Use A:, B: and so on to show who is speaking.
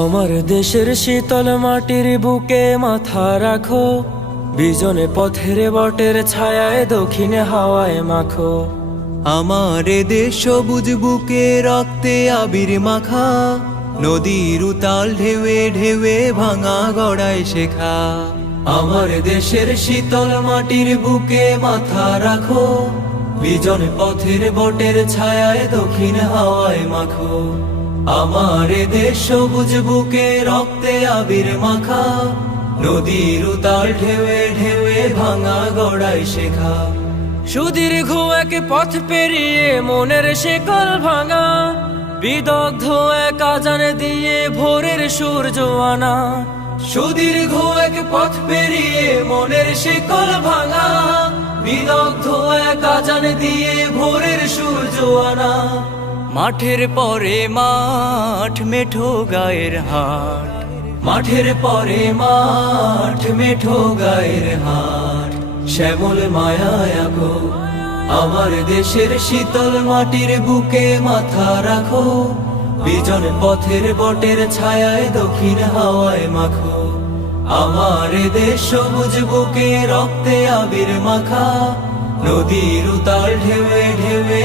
A: আমার দেশের শীতল মাটির বুকে মাথা রাখো বিজনে পথের বটের ছায়ায় দক্ষিণে হাওয়ায় মাখো।
B: আমার দেশ সবুজ বুকে রক্তে আবির মাখা নদীর উতাল ঢেউয়ে ঢেউয়ে ভাঙা গড়ায় শেখা।
A: আমার দেশের শীতল মাটির বুকে মাথা রাখো বিজন পথের বটের ছায়ায় দক্ষিণ হাওয়ায় মাখো। আমার দেশ সবুজ বুকে রক্তে আবির মাখা। নদীর উতাল ঢেউয়ে ঢেউয়ে ভাঙা গড়াই শেখা। সুদীর্ঘ এক পথ পেরিয়ে মনের শেকল ভাঙা। বিদগ্ধ এক আজান দিয়ে ভোরের সূর্য আনা। সুদীর্ঘ এক পথ পেরিয়ে মনের শিকল ভাঙা। বিদগ্ধ এক আজান দিয়ে ভোরের সূর্য আনা।
B: মাঠের পরে মাঠ, মেঠো গায়ের হাট।
A: মাঠের পরে মাঠ, মেঠো গায়ের হাট। শ্যামল মায়া গো আমার দেশের শীতল মাটির বুকে মাথা রাখো। বিজন পথের বটের ছায়ায় দক্ষিণ হাওয়ায় মাখো। আমার দেশ সবুজ বুকে রক্তে আবির মাখা, নদীর উতাল ঢেউয়ে ঢেউয়ে